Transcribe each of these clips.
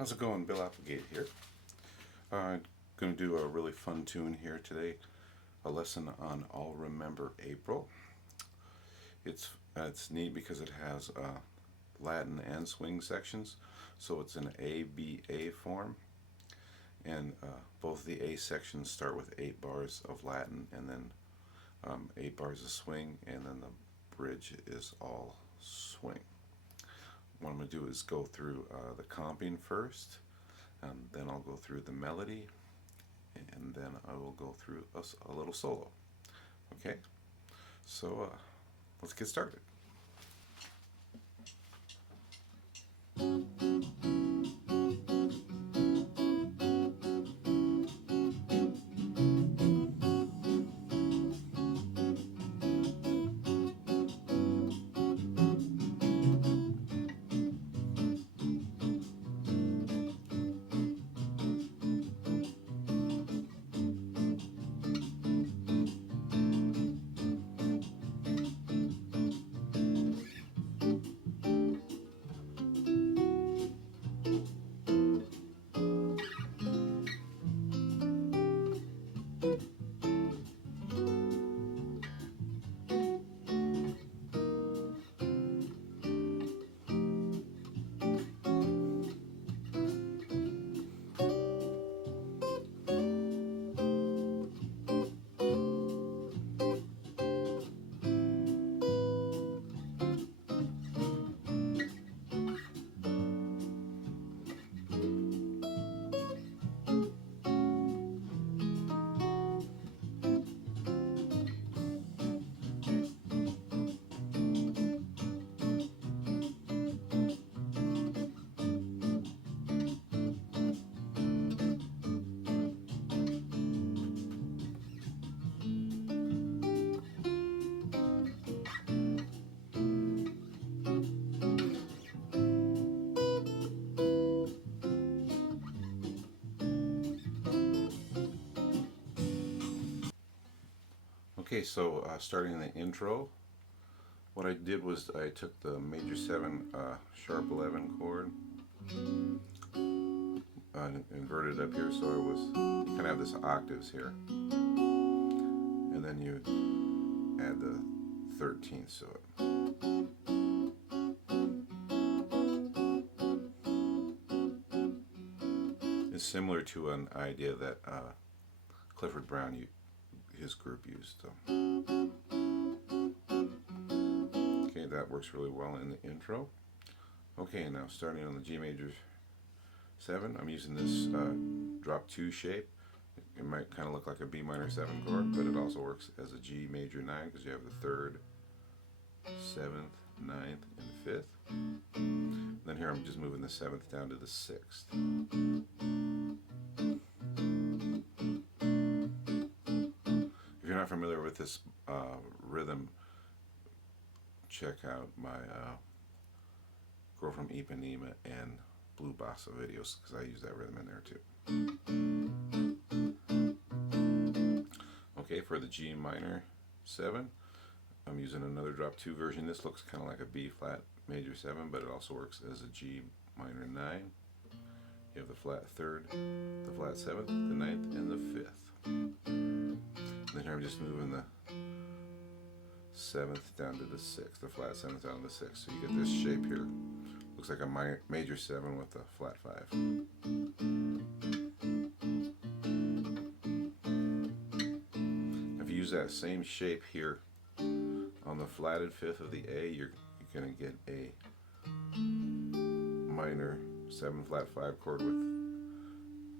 How's it going? Bill Applegate here. I'm going to do a really fun tune here today, a lesson on I'll Remember April. It's neat because it has Latin and swing sections, so it's an ABA form, and both the A sections start with 8 bars of Latin and then 8 bars of swing, and then the bridge is all swing. What I'm going to do is go through the comping first, and then I'll go through the melody, and then I will go through a little solo. Okay, so let's get started. Okay, so starting the intro, what I did was I took the major 7 sharp 11 chord, inverted up here, so you kind of have this octaves here, and then you add the 13th to it. It's similar to an idea that Clifford Brown, his group, used. Okay, that works really well in the intro. Okay, now starting on the G major 7, I'm using this drop 2 shape. It might kind of look like a B minor 7 chord, but it also works as a G major 9 because you have the 3rd, 7th, 9th, and 5th. Then here I'm just moving the 7th down to the 6th. If you're not familiar with this rhythm, check out my Girl from Ipanema and Blue Bossa videos because I use that rhythm in there too. Okay, for the G minor 7, I'm using another drop 2 version. This looks kind of like a B flat major 7, but it also works as a G minor 9. You have the flat 3rd, the flat 7th, the 9th, and the 5th. And then here I'm just moving the 7th down to the 6th, the flat 7th down to the 6th. So you get this shape here. Looks like a major 7 with a flat 5. If you use that same shape here on the flatted 5th of the A, you're going to get a minor 7 flat 5 chord with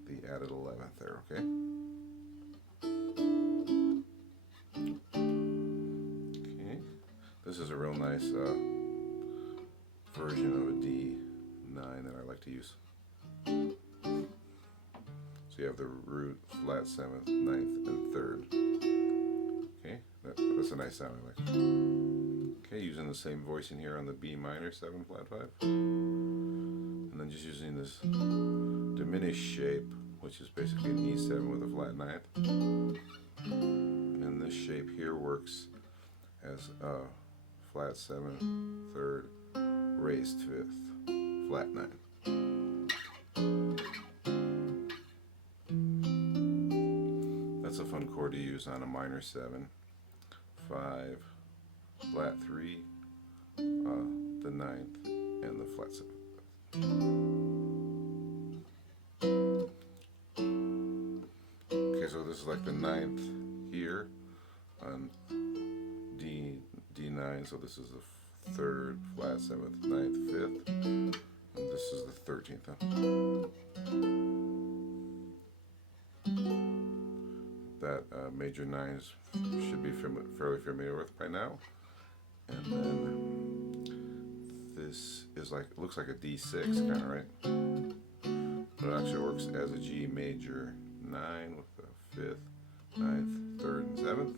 the added 11th there, okay? Okay, this is a real nice version of a D9 that I like to use. So you have the root, flat 7th, 9th, and 3rd. Okay, that's a nice sound I like. Okay, using the same voicing here on the B minor 7 flat 5. And then just using this diminished shape, which is basically an E7 with a flat 9th. And this shape here works as a flat 7th, 3rd, raised 5th, flat 9. a fun chord to use on a minor 7, 5, flat 3, the 9th, and the flat 7. Okay, so this is like the 9th here on D9, so this is the 3rd, flat 7th, 9th, 5th, and this is the 13th. That major 9s should be fairly familiar with by now. And then this is like, looks like a D6 kind of, right? But it actually works as a G major 9 with the 5th, 9th, 3rd, and 7th.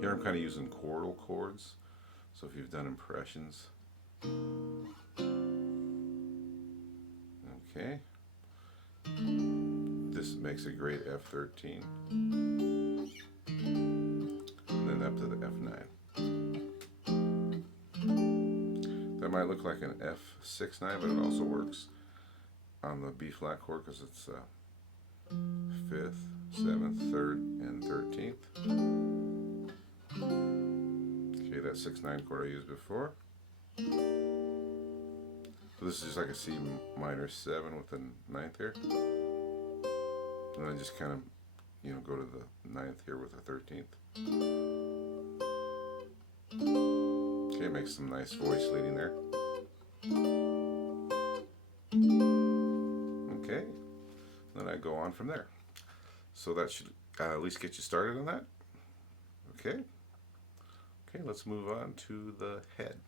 Here I'm kind of using chordal chords, so if you've done impressions. Okay. This makes a great F13. And then up to the F9. That might look like an F6-9, but it also works on the B flat chord because it's 5th, 7th, 3rd, and 13th. Okay, that 6-9 chord I used before. So this is just like a C minor 7 with the 9th here. And I just kind of, go to the 9th here with the 13th. Okay, makes some nice voice leading there. Okay, then I go on from there. So that should at least get you started on that. Okay. Okay, let's move on to the head.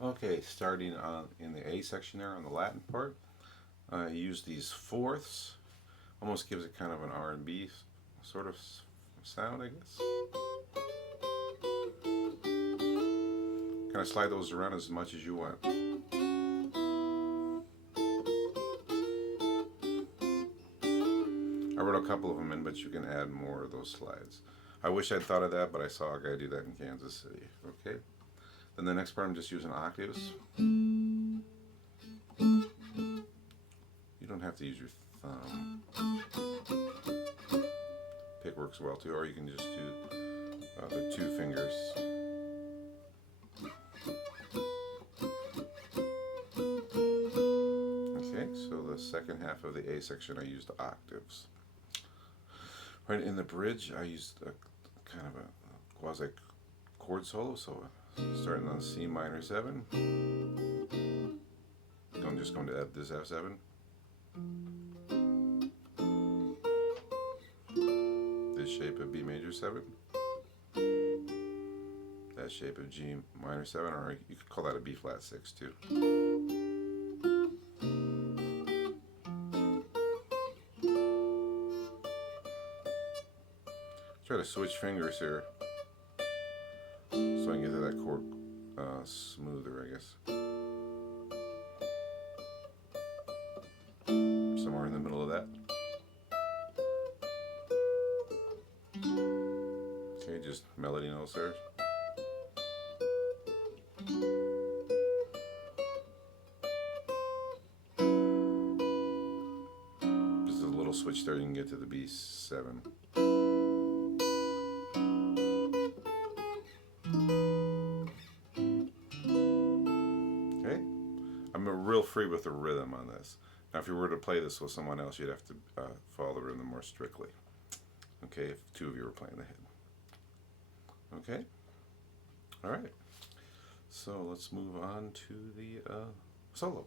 Okay, starting in the A section there on the Latin part, I use these fourths. Almost gives it kind of an R&B sort of sound, I guess. Kind of slide those around as much as you want. I wrote a couple of them in, but you can add more of those slides. I wish I'd thought of that, but I saw a guy do that in Kansas City. Okay. Then the next part I'm just using octaves. You don't have to use your thumb. Pick works well too, or you can just do the 2 fingers. Okay, so the second half of the A section I used octaves. Right in the bridge I used a kind of a quasi chord solo, so starting on C minor 7. I'm just going to add this F7. This shape of B major 7. That shape of G minor 7, or you could call that a B flat 6 too. Try to switch fingers here so I can get to that chord smoother, I guess. Somewhere in the middle of that. Okay, just melody notes there. Just a little switch there, you can get to the B7. Okay, I'm real free with the rhythm on this. Now, if you were to play this with someone else, you'd have to follow the rhythm more strictly. Okay, if two of you were playing the hit. Okay, all right. So let's move on to the solo.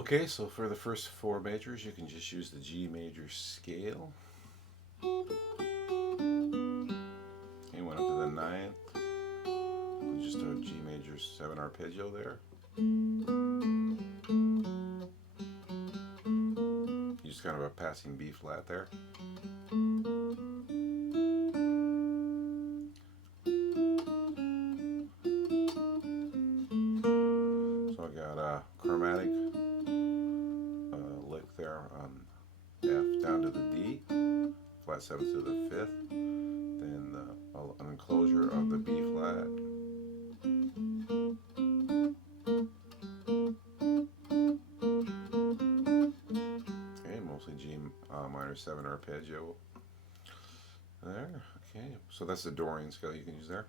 Okay, so for the first four majors, you can just use the G major scale. Okay, went up to the ninth. Just a G major 7 arpeggio there. Just kind of a passing B flat there. So I got a chromatic lick there on F down to the D, flat 7th to the 5th, then an enclosure of the B flat. Okay, mostly G minor 7 arpeggio there. Okay, so that's the Dorian scale you can use there.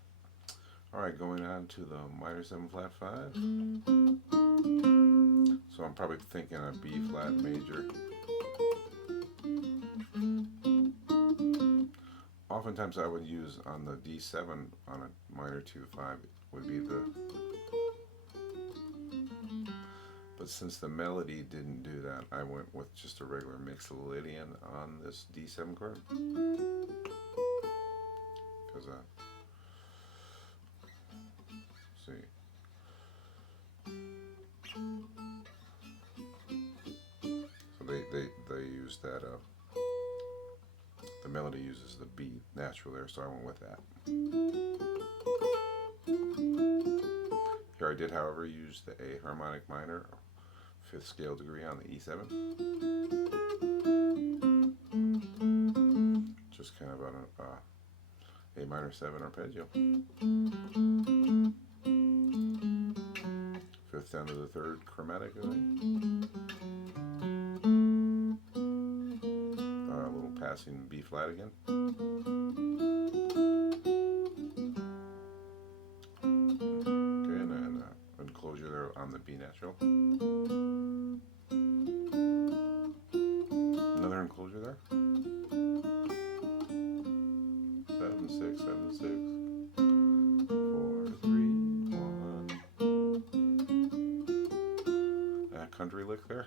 Alright, going on to the minor 7 flat 5. So I'm probably thinking a B flat major. Oftentimes I would use on the D7 on a minor 2-5 would be the, but since the melody didn't do that, I went with just a regular Mixolydian on this D7 chord. Because see. So they use that the melody uses the B natural there, so I went with that. Here I did, however, use the A harmonic minor, 5th scale degree on the E7. Just kind of on A minor 7 arpeggio. 5th down to the 3rd chromatic, I think. A little passing B flat again. Okay, and then enclosure there on the B natural. Another enclosure there. 7, 6, 7, 6. 4, 3, 1. Country lick there.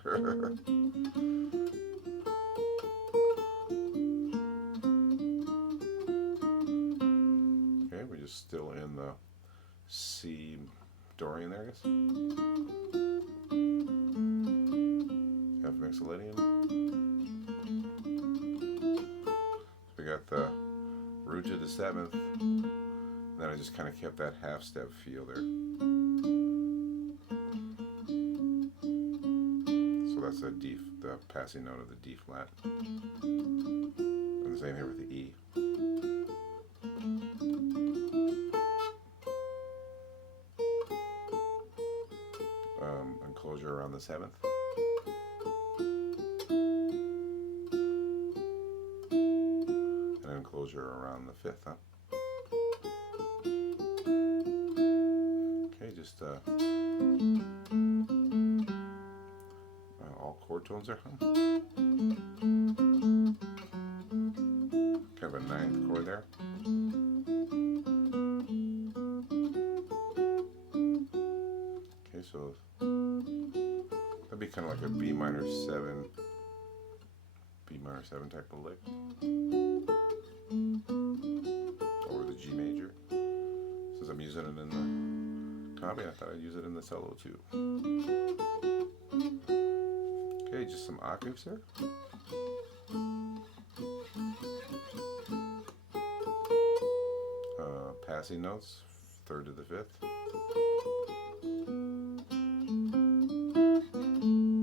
Dorian there, I guess. F mixolydian. We got the root to the seventh. Then I just kind of kept that half step feel there. So that's a D, the passing note of the D flat. And the same here with the E. Enclosure around the seventh. And enclosure around the fifth, huh? Okay, just all chord tones are hum. Kind of a ninth chord there. Okay, so that'd be kind of like a B minor 7 type of lick. Or the G major. Since I'm using it in the combi, I thought I'd use it in the solo too. Okay, just some octaves here. Passing notes, third to the fifth.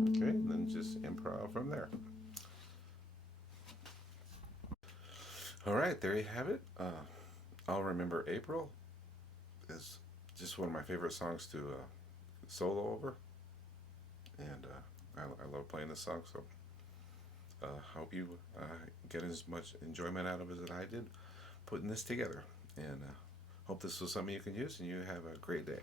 Okay, and then just improv from there. All right, there you have it. I'll Remember April is just one of my favorite songs to solo over, and I love playing this song. So hope you get as much enjoyment out of it as I did putting this together, and hope this was something you can use, and you have a great day.